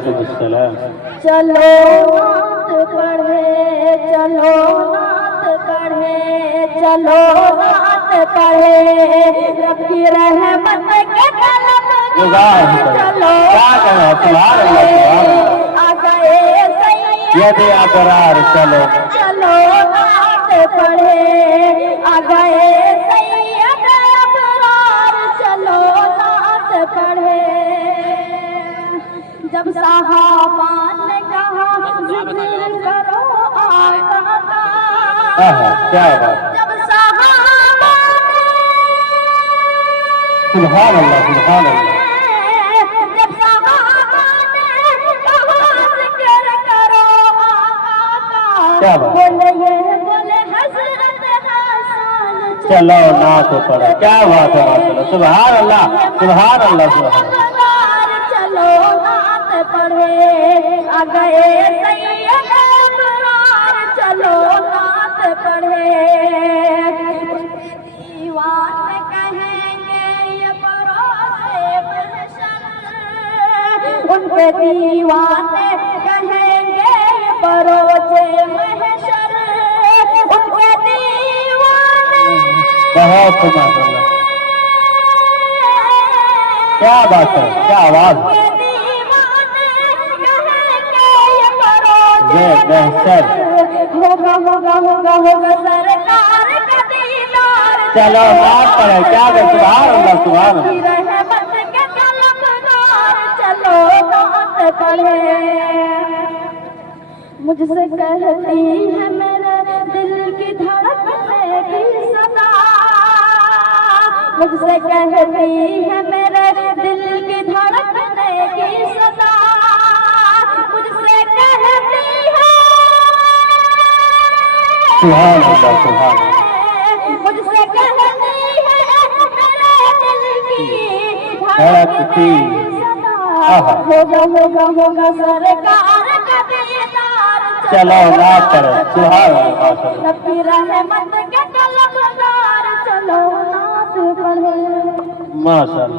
السلام چلو نعت پڑھے چلو نعت پڑھے چلو نعت پڑھے رب کی رحمت کے طلب چلو آ گئے یہ بھی ابرار چلو چلو نعت پڑھے آ گئے سید ابرار چلو نعت پڑھے جب صحابہ نے کہا ذکر کرو آقا کا کیا بات جب صحابہ سبحان اللہ سبحان اللہ جب صحابہ نے کہا ذکر کرو کیا آقا بات؟ کا بولے حضرت حسن چلو نعت پڑھے کیا بات ہے ماشاءاللہ سبحان اللہ سبحان اللہ سبحان اللہ چلو نعت پڑھے آ گئے سید ابرار چلو نعت پڑھے دیوان کہیں گے یہ بروز محشر ان کے دیوان کہیں گے یہ بروز محشر ان کے دیوان بہت ماشاءاللہ کیا بات ہے کیا آواز یہ محشر ہوگا ہوگا ہوگا ہوگا سرکار کا دیدار چلو نعت پڑھے کیا بات سبحان اللہ سبحان اللہ رحمت کے طلبگار چلو نعت پڑھے مجھ سے کہتی ہے میرے دل کی دھڑکنے کی صدا مجھ سے کہتی ہے میرے دل کی دھڑکنے کی صدا مجھ سے کہتی ہے سبحان اللہ سبحان اللہ مجھ سے کہتی ہے میرے دل کی دھڑکتی صدا آہا ہوگا ہوگا ہوگا سرکار کا دیدار چلو نعت پڑھے سبحان اللہ ماشاءاللہ رب کی رحمت کے طلبگار چلو نعت پڑھے ماشاءاللہ